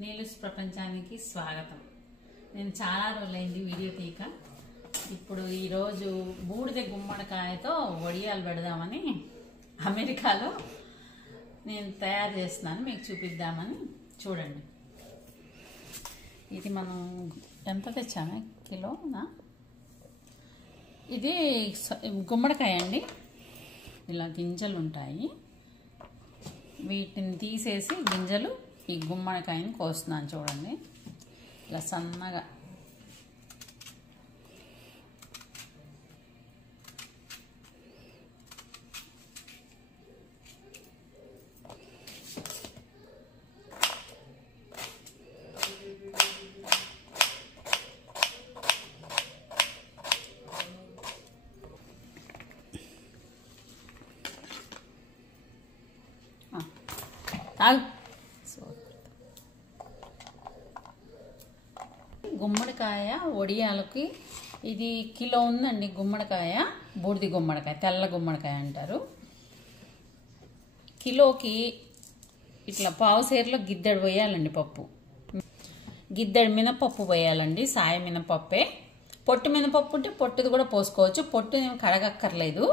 నీలుస్ ప్రపంచానికి స్వాగతం. నేను చాలా రోజులైంది వీడియో తీయక. ఇప్పుడు ఈరోజు బూడిద గుమ్మడికాయతో వడియాలు పెడదామని అమెరికాలో నేను తయారు చేస్తున్నాను, మీకు చూపిద్దామని. చూడండి, ఇది మనం ఎంత తెచ్చాము, కిలోనా? ఇది గుమ్మడికాయ అండి. ఇలా గింజలు ఉంటాయి, వీటిని తీసేసి గింజలు ఈ గుమ్మడికాయని కోస్తున్నాను. చూడండి, ఇలా సన్నగా. గుమ్మడికాయ వడియాలకి ఇది కిలో ఉందండి. గుమ్మడికాయ, బూడిది గుమ్మడికాయ, తెల్ల గుమ్మడికాయ అంటారు. కిలోకి ఇట్లా పావు సేరులో గిద్దెడు పోయాలండి పప్పు. గిద్దెడు మినపప్పు పోయాలండి, సాయ మినపప్పే. పొట్టు మినపప్పు ఉంటే పొట్టుది కూడా పోసుకోవచ్చు. పొట్టు నేను కడగక్కర్లేదు,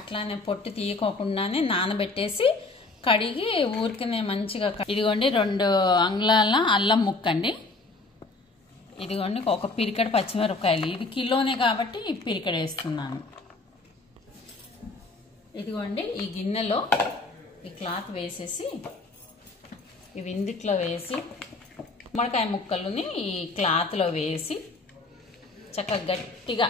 అట్లానే పొట్టు తీయకోకుండానే నానబెట్టేసి కడిగి ఊరికినే మంచిగా. ఇదిగోండి 2 అంగుళాల అల్లం ముక్కండి. ఇదిగోండి ఒక పిరికెడు పచ్చిమిరపకాయలు. ఇది కిలోనే కాబట్టి ఈ పిరికెడు వేస్తున్నాను. ఇదిగోండి ఈ గిన్నెలో ఈ క్లాత్ వేసేసి ఇవి ఇందిట్లో వేసి గుమ్మడికాయ ముక్కలని ఈ క్లాత్లో వేసి చక్కగా గట్టిగా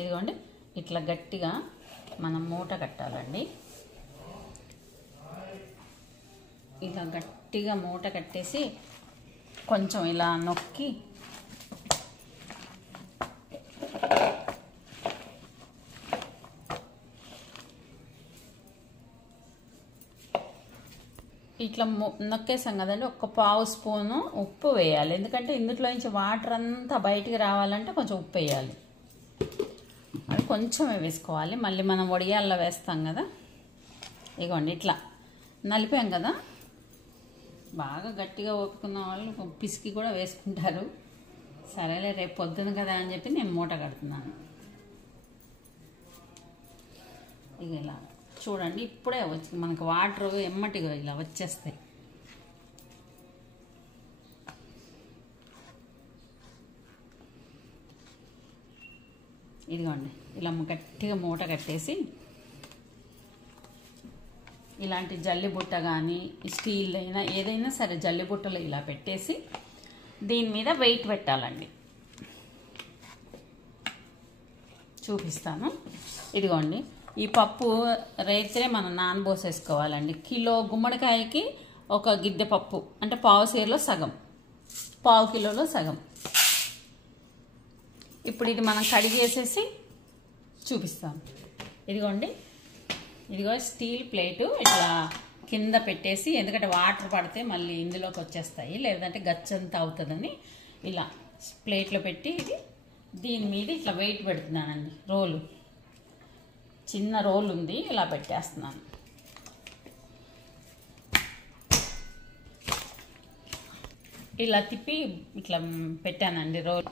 ఇదిగోండి ఇట్లా గట్టిగా మనం మూట కట్టాలండి. ఇలా గట్టిగా మూట కట్టేసి కొంచెం ఇలా నొక్కి ఇట్లా నొక్కేసాం కదండి. ఒక పావు స్పూను ఉప్పు వేయాలి, ఎందుకంటే ఇందులో నుంచి వాటర్ అంతా బయటికి రావాలంటే కొంచెం ఉప్పు వేయాలి. అది కొంచెమే వేసుకోవాలి, మళ్ళీ మనం వడియాల్లో వేస్తాం కదా. ఇగోండి ఇట్లా నలిపాం కదా. బాగా గట్టిగా ఓపుకున్న వాళ్ళు పిసికి కూడా వేసుకుంటారు. సరేలే, రేపు పొద్దున కదా అని చెప్పి నేను మూట కడుతున్నాను. ఇక ఇలా చూడండి, ఇప్పుడే వచ్చి మనకు వాటర్ ఎమ్మటిగా ఇలా వచ్చేస్తాయి. ఇదిగోండి ఇలా గట్టిగా మూట కట్టేసి ఇలాంటి జల్లిబుట్ట కానీ స్టీల్ అయినా ఏదైనా సరే జల్లిబుట్టలో ఇలా పెట్టేసి దీని మీద వెయిట్ పెట్టాలండి. చూపిస్తాను. ఇదిగోండి ఈ పప్పు రైతులే మనం నానబోసేసుకోవాలండి. కిలో గుమ్మడికాయకి ఒక గిద్దె పప్పు అంటే పావు సేరులో సగం, పావు కిలోలో సగం. ఇప్పుడు ఇది మనం కడిగేసేసి చూపిస్తాను. ఇదిగోండి, ఇదిగో స్టీల్ ప్లేటు ఇట్లా కింద పెట్టేసి, ఎందుకంటే వాటర్ పడితే మళ్ళీ ఇందులోకి వచ్చేస్తాయి, లేదంటే గచ్చంతా అవుతుందని ఇలా ప్లేట్లో పెట్టి ఇది దీని మీద ఇట్లా వెయిట్ పెడుతున్నానండి. రోలు, చిన్న రోల్ ఉంది, ఇలా పెట్టేస్తున్నాను. ఇలా తిప్పి ఇట్లా పెట్టానండి రోల్.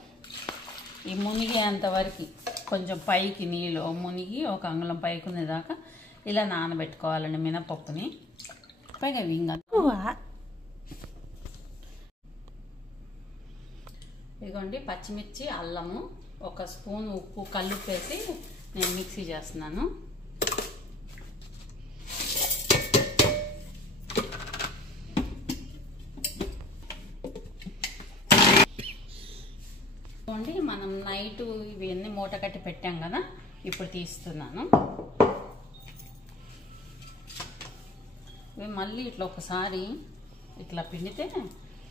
ఈ మునిగేంతవరకు కొంచెం పైకి నీళ్ళు మునిగి ఒక అంగుళం పైకి ఉండేదాకా ఇలా నానబెట్టుకోవాలండి మినపప్పుని. పైగా ఇంకా ఇదిగోండి పచ్చిమిర్చి, అల్లము, 1 స్పూన్ ఉప్పు, కల్లుప్పు వేసి నేను మిక్సీ చేస్తున్నాను. మనం నైట్ ఇవన్నీ మూట కట్టి పెట్టాం కదా, ఇప్పుడు తీస్తున్నాను. ఇవి మళ్ళీ ఇట్లా ఒకసారి ఇట్లా పిండితే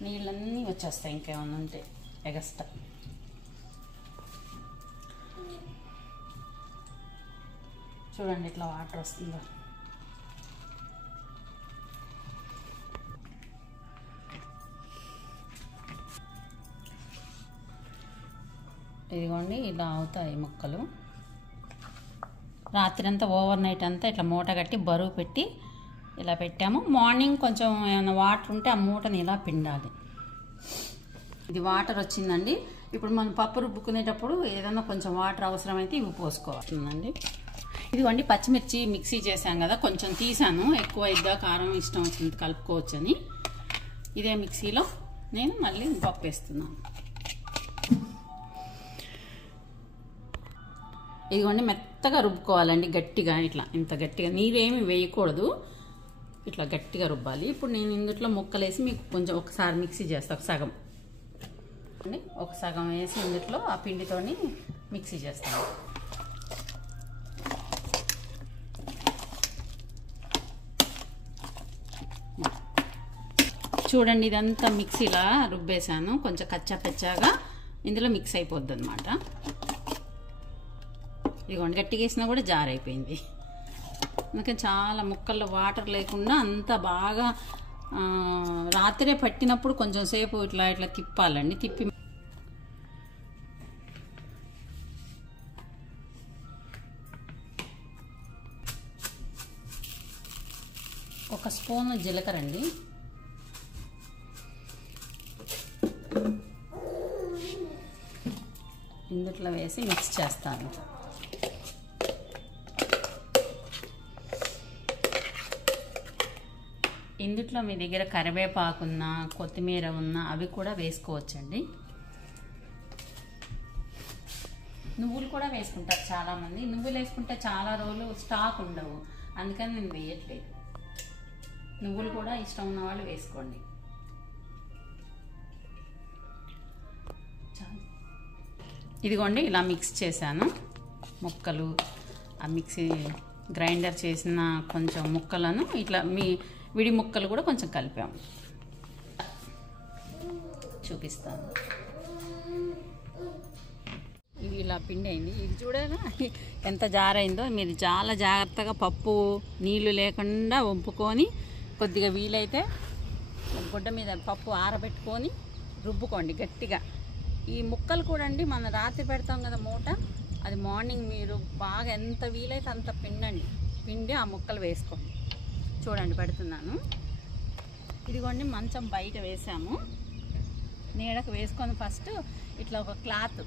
నీళ్ళన్నీ వచ్చేస్తాయి, ఇంకేమన్నా ఉంటే ఎగస్ట్రా. చూడండి ఇట్లా వాటర్ వస్తుందో. ఇదిగోండి ఇలా అవుతాయి ముక్కలు. రాత్రి అంతా ఓవర్ నైట్ అంతా ఇట్లా మూట కట్టి బరువు పెట్టి ఇలా పెట్టాము. మార్నింగ్ కొంచెం ఏమైనా వాటర్ ఉంటే ఆ మూటని ఇలా పిండాలి. ఇది వాటర్ వచ్చిందండి. ఇప్పుడు మనం పప్పు రుబ్బుకునేటప్పుడు ఏదైనా కొంచెం వాటర్ అవసరమైతే ఇవి పోసుకోవాలండి. ఇదిగోండి పచ్చిమిర్చి మిక్సీ చేశాం కదా, కొంచెం తీసాను, ఎక్కువ ఇద్దా కారం ఇష్టం వచ్చింది కలుపుకోవచ్చని. ఇదే మిక్సీలో నేను మళ్ళీ పప్పు వేస్తున్నాను. ఇదిగోండి మెత్తగా రుబ్బుకోవాలండి, గట్టిగా ఇట్లా, ఇంత గట్టిగా, నీరేమి వేయకూడదు, ఇట్లా గట్టిగా రుబ్బాలి. ఇప్పుడు నేను ఇందులో ముక్కలేసి మీకు కొంచెం ఒకసారి మిక్సీ చేస్తాను. ఒక సగం వేసి ఇందులో ఆ పిండితోని మిక్సీ చేస్తాను. చూడండి ఇదంతా మిక్సీలా రుబ్బేశాను, కొంచెం కచ్చా పెచ్చాగా ఇందులో మిక్స్ అయిపోద్ది అనమాట. ఇదిగోండి గట్టిగా వేసినా కూడా జారైపోయింది. అందుకని చాలా ముక్కల్లో వాటర్ లేకుండా అంతా బాగా రాత్రే పట్టినప్పుడు కొంచెం సేపు ఇట్లా ఇట్లా తిప్పాలండి. తిప్పి ఒక స్పూన్ జీలకర్ర అండి, ఇందుట్లో వేసి మిక్స్ చేస్తాను. ఇందుట్లో మీ దగ్గర కరివేపాకు ఉన్నా కొత్తిమీర ఉన్నా అవి కూడా వేసుకోవచ్చండి. నువ్వులు కూడా వేసుకుంటారు చాలామంది. నువ్వులు వేసుకుంటే చాలా రోజులు స్టాక్ ఉండవు, అందుకని నేను వేయట్లేదు. నువ్వులు కూడా ఇష్టం ఉన్న వాళ్ళు వేసుకోండి. ఇదిగోండి ఇలా మిక్స్ చేశాను ముక్కలు. ఆ మిక్సీ గ్రైండర్ చేసిన కొంచెం ముక్కలను ఇట్లా విడి ముక్కలు కూడా కొంచెం కలిపాము. చూపిస్తాను. ఇది ఇలా పిండి అయింది. ఇది చూడగా ఎంత జారైందో. మీరు చాలా జాగ్రత్తగా పప్పు నీళ్లు లేకుండా వంపుకొని కొద్దిగా వీలైతే గుడ్డ మీద పప్పు ఆరబెట్టుకొని రుబ్బుకోండి గట్టిగా. ఈ ముక్కలు కూడా అండి మనం రాత్రి పెడతాం కదా మూట, అది మార్నింగ్ మీరు బాగా ఎంత వీలైతే అంత పిండి ఆ ముక్కలు వేసుకోండి. చూడండి పెడుతున్నాను. ఇదిగోండి మంచం బయట వేసాము, నీడకు వేసుకొని ఫస్ట్ ఇట్లా ఒక క్లాత్,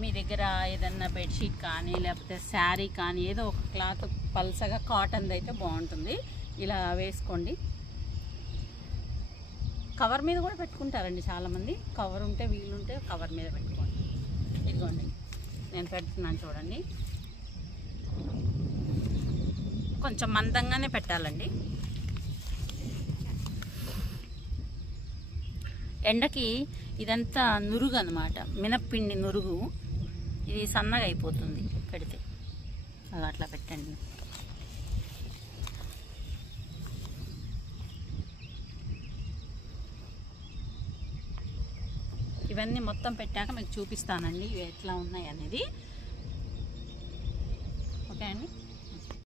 మీ దగ్గర ఏదన్నా బెడ్షీట్ కానీ లేకపోతే శారీ కానీ ఏదో ఒక క్లాత్ పల్సగా కాటన్ది అయితే బాగుంటుంది, ఇలా వేసుకోండి. కవర్ మీద కూడా పెట్టుకుంటారండి చాలామంది. కవర్ ఉంటే వీలుంటే కవర్ మీద పెట్టుకోండి. ఇదిగోండి నేను పెడుతున్నాను చూడండి. కొంచెం మందంగానే పెట్టాలండి. ఎండకి ఇదంతా నురుగు అన్నమాట, మినప్పిండి నురుగు. ఇది సన్నగా అయిపోతుంది పెడితే. అట్లా పెట్టండి. ఇవన్నీ మొత్తం పెట్టాక మీకు చూపిస్తానండి ఇవి ఎట్లా ఉన్నాయి అనేది. ఓకే అండి.